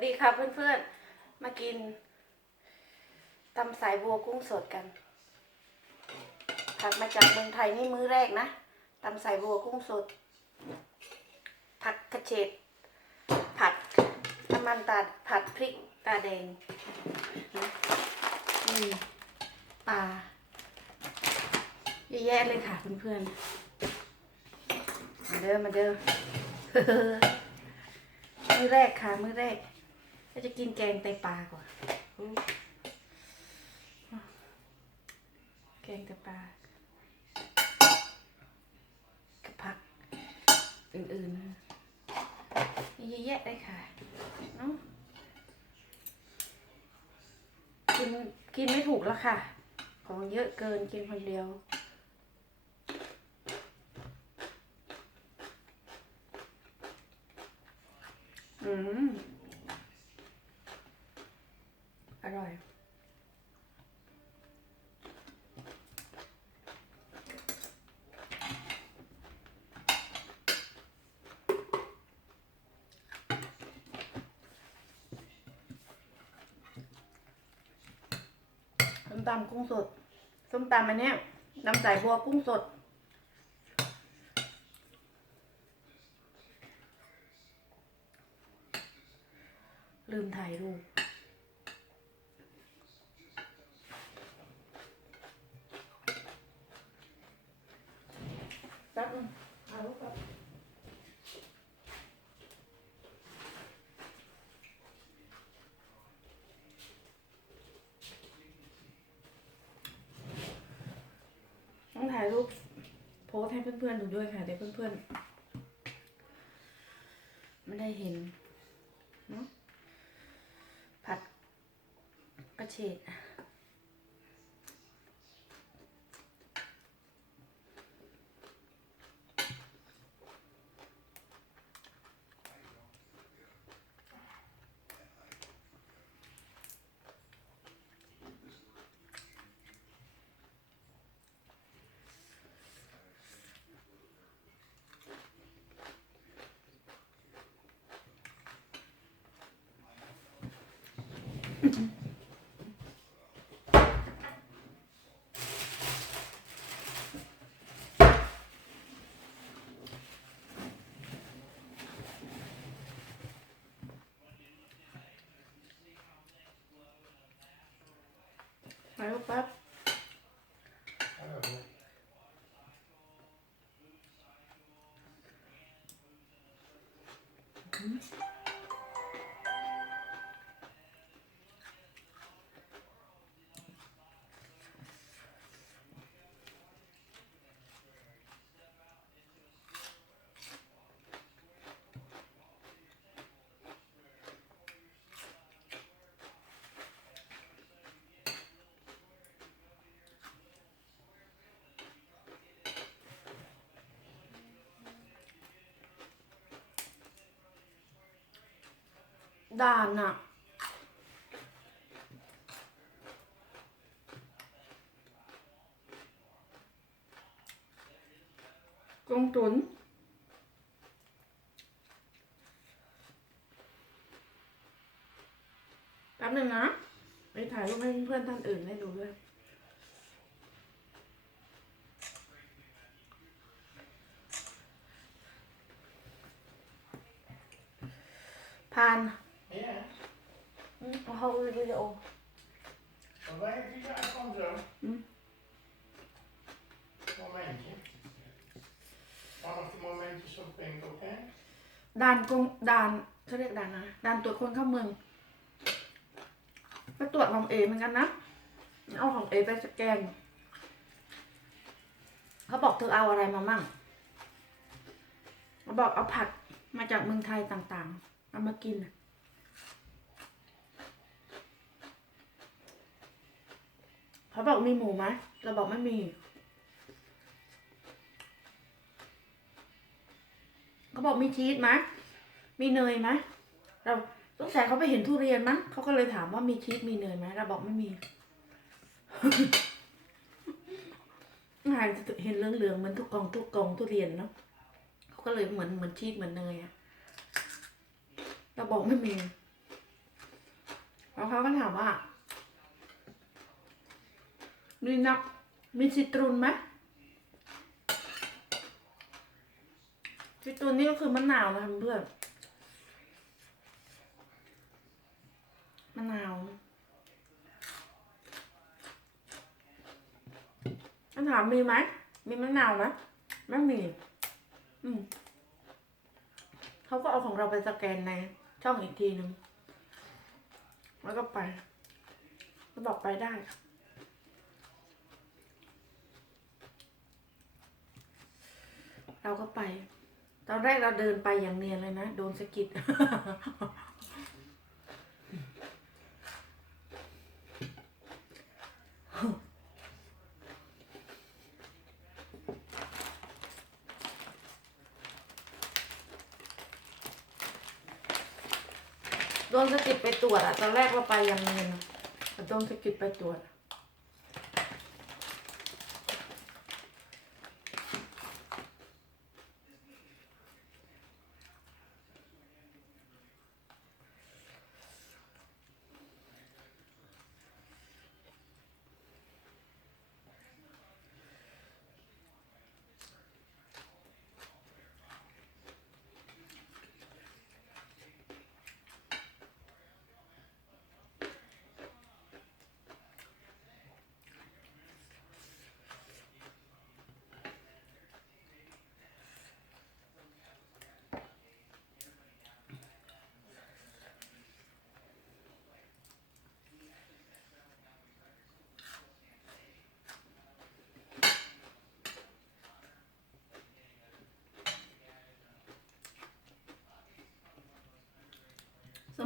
สดีครับเพื่อนๆ มากินตำสายบัวกุ้งสดกัน ผัดมาจากเมืองไทยนี่มื้อแรกนะตำสายบัวกุ้งสด ผักกระเฉดผัดน้ำมันตาลผัดพริกตาแดงนะนี่ปลาเยอะแยะเลยค่ะเพื่อนๆมาเด้อมาเด้อมื้อแรกค่ะ มื้อแรก ก็จะกินแกงไตปลาก่อนแกงไตปลากับผัก อื่นๆเยอะแยะเลยค่ะเนาะกินกินไม่ถูกแล้วค่ะ ของเยอะเกินกินคนเดียวอืม อร่อย ส้ม ตำกุ้งสด ส้มตำอันนี้น้ำใสบัวกุ้งสด ลืมถ่ายรูปแป๊บนึงถ่ายรูปแป๊บต้อง ถ่ายรูปโพสให้เพื่อนๆดูด้วยค่ะเดี๋ยวเพื่อนๆไม่ได้เห็นเนาะผัดกระเฉด ถ่ายรูปแป๊บ ด่านอะกงตุนแป๊บหนึ่งนะ ไปถ่ายรูปให้เพื่อนท่านอื่นได้ดูด้วย ผ่าน Ja, อืมเอาเข้าวิดีโอ waar heb je daar van zo? Hm. Momentje. Vanaf de momentjes op winkel, hè? ด่านกงด่านเขาเรียกด่านนะด่านตรวจคนเข้าเมืองไปตรวจของเอเหมือนกันนะเอาของเอไปสแกนเขาบอกเธอเอาอะไรมามั่งเขาบอกเอาผักมาจากเมืองไทยต่างๆ เอามากินน่ะ เขาบอกมีหมูไหมเราบอกไม่มี เขาบอกมีชีสไหมมีเนยไหมเราสงสัยเขาไปเห็นทุเรียนมั้งเขาก็เลยถามว่ามีชีสมีเนยไหมเราบอกไม่มีงานเห็นเหลืองๆเหมือนทุกกองทุกกองทุเรียนเนาะเขาก็เลยเหมือนเหมือนชีสเหมือนเนยอะเราบอกไม่มีแล้วเขาก็ถามว่า มีนักมีซิตรุนไหมซิตรุนนี่ก็คือมะนาวนะคะเพื่อนมะนาวอันถามมีไหมมีมะนาวไหมไม่มี อืมเขาก็เอาของเราไปสแกนในช่องอีกทีหนึ่งแล้วก็ไปก็บอกไปได้ เราก็ไป ตอนแรกเราเดินไปอย่างเนียนเลยนะ โดนสะกิดโดนสะกิดไปตรวจอะตอนแรกเราไปอย่างเนียนอะโดนสะกิดไปตรวจ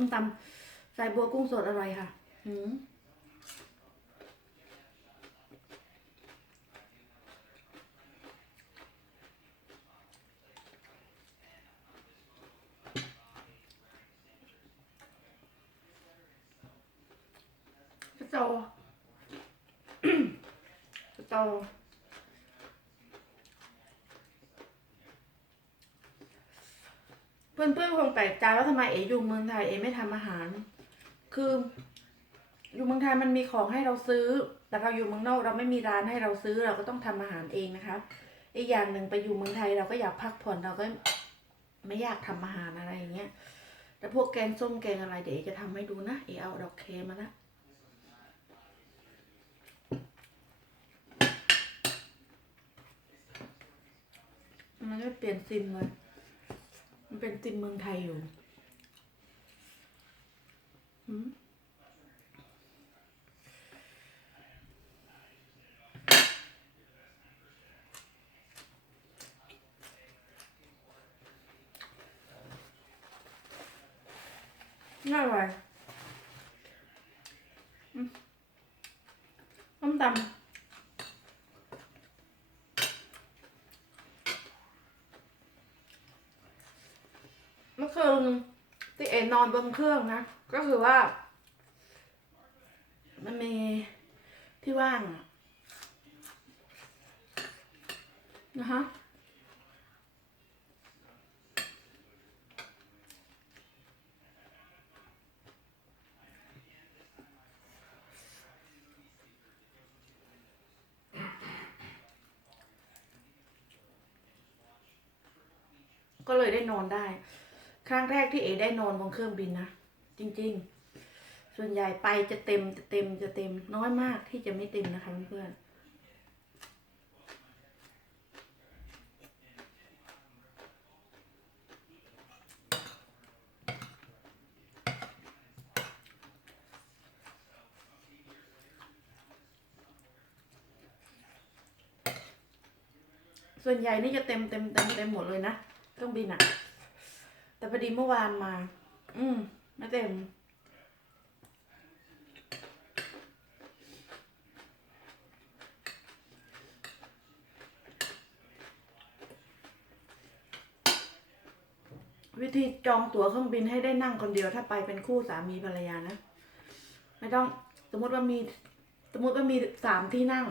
มตำใส่บัวกุ้งสดอร่อยค่ะหืมสตอ สตอเพื่อนๆคงแปลกใจว่าทำไมเอ๋อยู่เมืองไทยเอ๋ไม่ทำอาหาร คือ อยู่เมืองไทยมันมีของให้เราซื้อ แต่เราอยู่เมืองนอกเราไม่มีร้านให้เราซื้อเราก็ต้องทำอาหารเองนะคะ อีกอย่างหนึ่งไปอยู่เมืองไทยเราก็อยากพักผ่อนเราก็ไม่อยากทำอาหารอะไรอย่างเงี้ย แต่พวกแกงส้มแกงอะไรเดี๋ยวเอ๋จะทำให้ดูนะเอ๋เอาดอกเคมาละมันไม่เปลี่ยนซิมเลย มันเป็นติมเมืองไทยอยู่หืมน่าอร่อยอืมต้มตำ เมื่อคืนที่เอนอน บนเครื่องนะ ก็คือว่า มันมีที่ว่างนะคะก็เลยได้นอนได้ รั้งแรกที่เอได้นอนบนเครื่องบินนะ จริง ๆ ส่วนใหญ่ไปจะเต็มจะเต็มจะเต็มน้อยมากที่จะไม่เต็มนะคะเพื่อนๆส่วนใหญ่นี่จะเต็มเต็มเต็มเต็มหมดเลยนะเครื่องบินอะ แต่พอดีเมื่อวานมา อืมไม่เต็ม วิธีจองตั๋วเครื่องบินให้ได้นั่งคนเดียวถ้าไปเป็นคู่สามีภรรยานะ ไม่ต้องสมมติว่ามี สมมติว่ามีสามที่นั่ง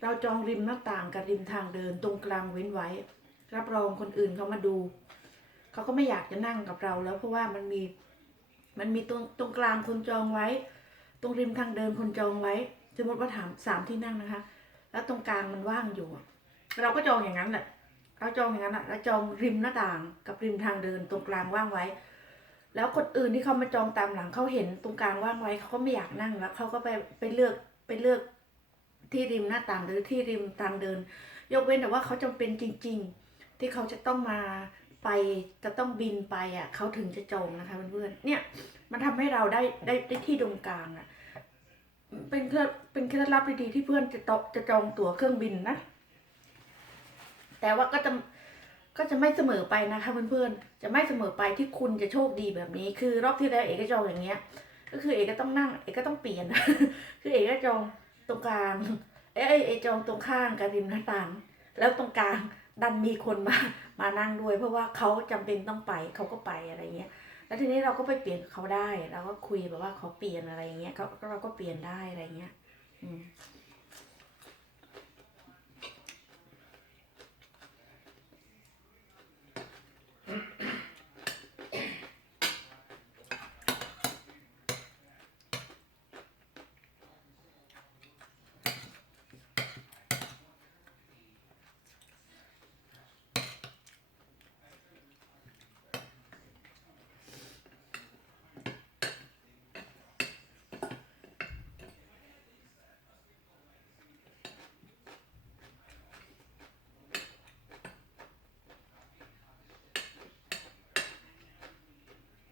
เราจองริมหน้าต่างกับริมทางเดินตรงกลางเว้นไว้ รับรองคนอื่นเขามาดู เขาก็ไม่อยากจะนั่งกับเราแล้วเพราะว่ามันมีมันมีตรงตรงกลางคนจองไว้ ตรงริมทางเดินคนจองไว้ สมมติว่าถามสามที่นั่งนะคะ แล้วตรงกลางมันว่างอยู่ เราก็จองอย่างนั้นแหละเราจองอย่างนั้นแหละแล้วจองริมหน้าต่างกับริมทางเดินตรงกลางว่างไว้ แล้วคนอื่นที่เขามาจองตามหลังเขาเห็นตรงกลางว่างไว้เขาก็ไม่อยากนั่งแล้วเขาก็ไปไปเลือกไปเลือกที่ริมหน้าต่างหรือที่ริมทางเดิน ยกเว้นแต่ว่าเขาจำเป็นจริง ๆ ที่เขาจะต้องมา ไปจะต้องบินไปอะเขาถึงจะจองนะคะเพื่อนๆเนี่ยมันทำให้เราได้ได้ได้ที่ตรงกลางอะเป็นเคล็ดเป็นเคล็ดลับดีๆที่เพื่อนจะตจะจองตั๋วเครื่องบินนะ แต่ว่าก็จะก็จะไม่เสมอไปนะคะเพื่อนๆจะไม่เสมอไปที่คุณจะโชคดีแบบนี้ คือรอบที่แล้วเอกก็จองอย่างเงี้ย ก็คือเอกก็ต้องนั่งเอกก็ต้องเปลี่ยน คือเอกก็จองตรงกลางเอ้เอกจองตรงข้างกับริมหน้าต่าง แล้วตรงกลาง ดันมีคนมามานั่งด้วย เพราะว่าเขาจำเป็นต้องไปเขาก็ไปอะไรเงี้ย แล้วทีนี้เราก็ไปเปลี่ยนเขาได้เราก็คุยแบบว่าเขาเปลี่ยนอะไรเงี้ยเขาเราก็เปลี่ยนได้อะไรเงี้ย อืม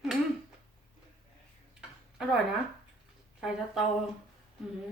อืมอ ร่อยนะใส่สตออืม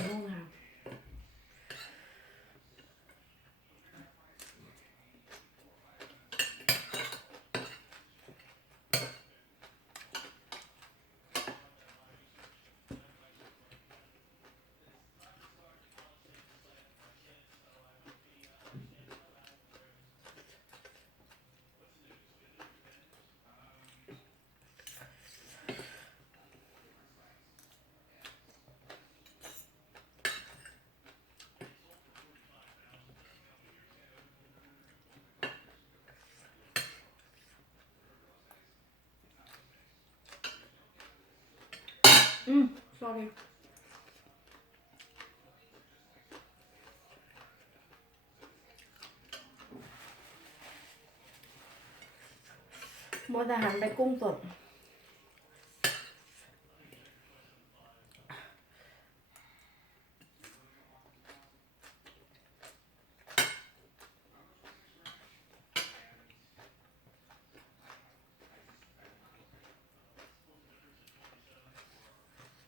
ไปกุ้งสด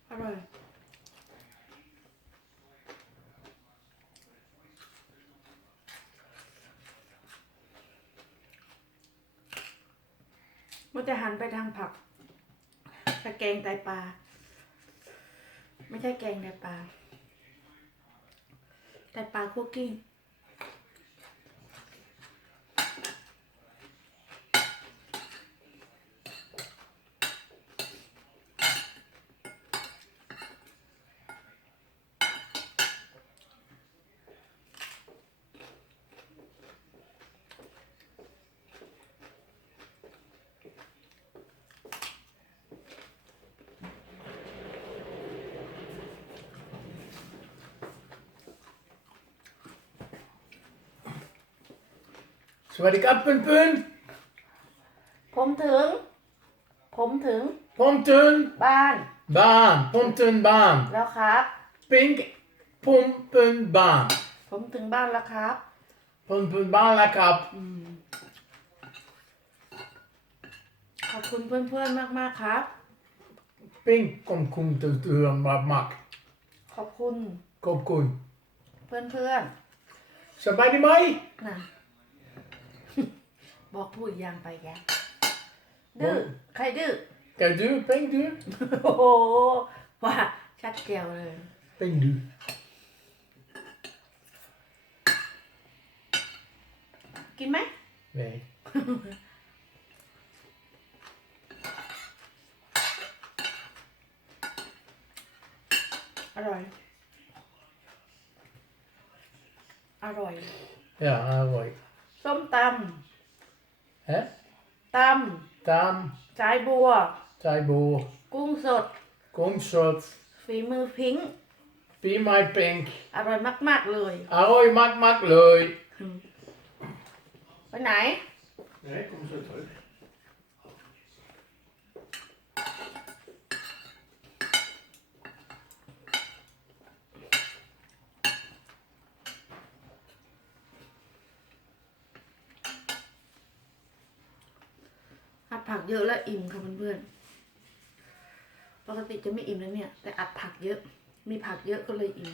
อร่อย มันจะหันไปทางผักตะแกงไตปลา ไม่ใช่แกงไตปลาไตปลาคุกกิ้ง สวัสดีครับเพื่อนผมถึง ผมถึงๆผมถึงบ้านบ้านผมถึงบ้านแล้วครับปิงผมเป็นบ้านผมถึงบ้านแล้วครับผมเป็นบ้านแล้วครับอืมขอบคุณเพื่อนๆมากๆครับ ปิงผมคุมตัวเตือนมากมากขอบคุณๆขอบคุณเพื่อนสบายดีไหมๆนะ บอกพูดยางไปแกดื้อใครดื้อแกดื้อปิงดื้อโอ้โหว่าชัดเจวเลยปิงดื้อกินไหมเว้ยอร่อย อร่อย ja อร่อยส้มต ฮะำตตามำสายบัว ใจบูกุ้งสด กุ้งสดฝีมือพิงค์ปีใหม่ปิงอร่อยมาก ๆ เลย อร่อยมากมากๆเลย ไปไหน Nee, kom zo terug. อั ผักเยอะแล้วอิ่มค่ะเพื่อนๆ ปกติจะไม่อิ่มแล้วเนี่ย แต่อัดผักเยอะ มีผักเยอะก็เลยอิ่ม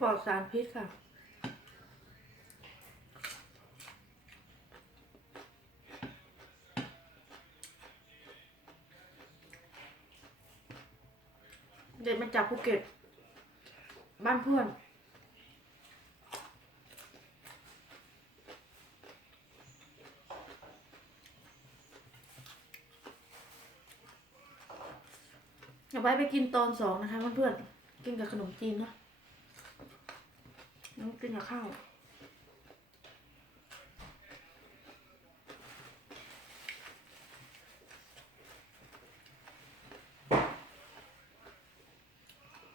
ปลอดสารพิษค่ะเด็กมาจากภูเก็ต บ้านเพื่อน เอาไว้ไปกินตอนสองนะคะเพื่อนๆกินกับขนมจีนเนาะ น้ำกินกับข้าว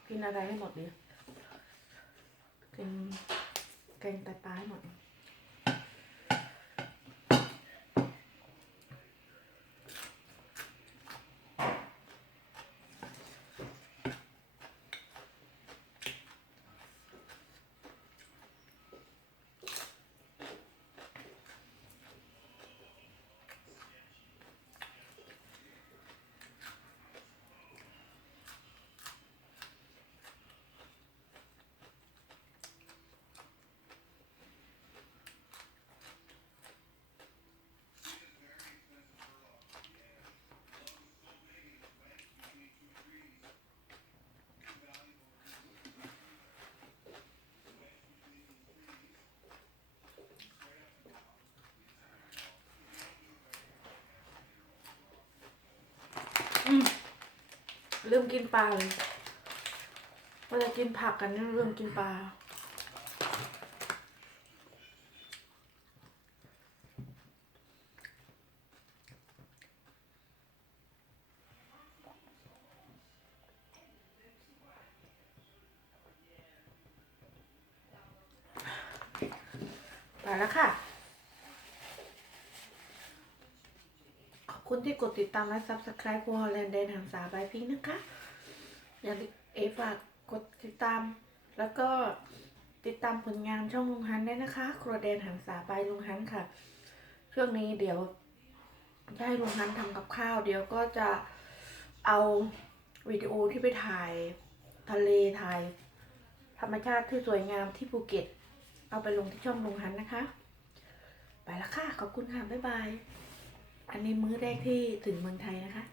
กินอะไรให้หมดดีกินแกงไตปลาให้หมด อืมลืมกินปลาเลยจะกินผักกันเนี่ยเรื่องกินปลาไปแล้วค่ะ ขอบ คุณที่กดติดตามและ Subscribe คูฮอลแลนด์เดนหังสาบายพิงนะคะ อย่าลืมเอฝากกดติดตาม แล้วก็ติดตามผลงานช่องลุงฮันได้นะคะ ครัวแดนหันษาไปลุงฮันค่ะ ช่วงนี้เดี๋ยวจะให้ลุงฮันทำกับข้าว เดี๋ยวก็จะเอาวิดีโอที่ไปถ่ายทะเลถ่ายธรรมชาติที่สวยงามที่ภูเก็ต เอาไปลงที่ช่องลุงฮันนะคะ ไปละค่ะ ขอบคุณค่ะ บ๊ายบาย อันนี้มื้อแรกที่ถึงเมืองไทยนะคะ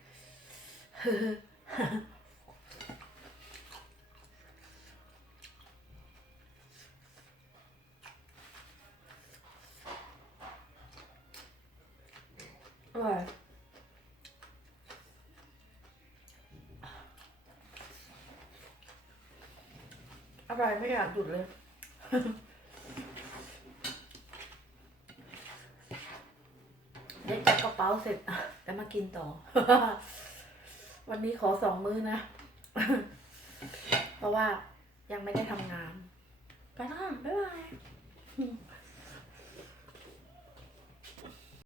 อร่อยอร่อยไม่อยากหยุดเลย เป๋าเสร็จจะมากินต่อ วันนี้ขอสองมื้อนะ เพราะว่ายังไม่ได้ทำงาน ไปแล้วค่ะบ๊ายบาย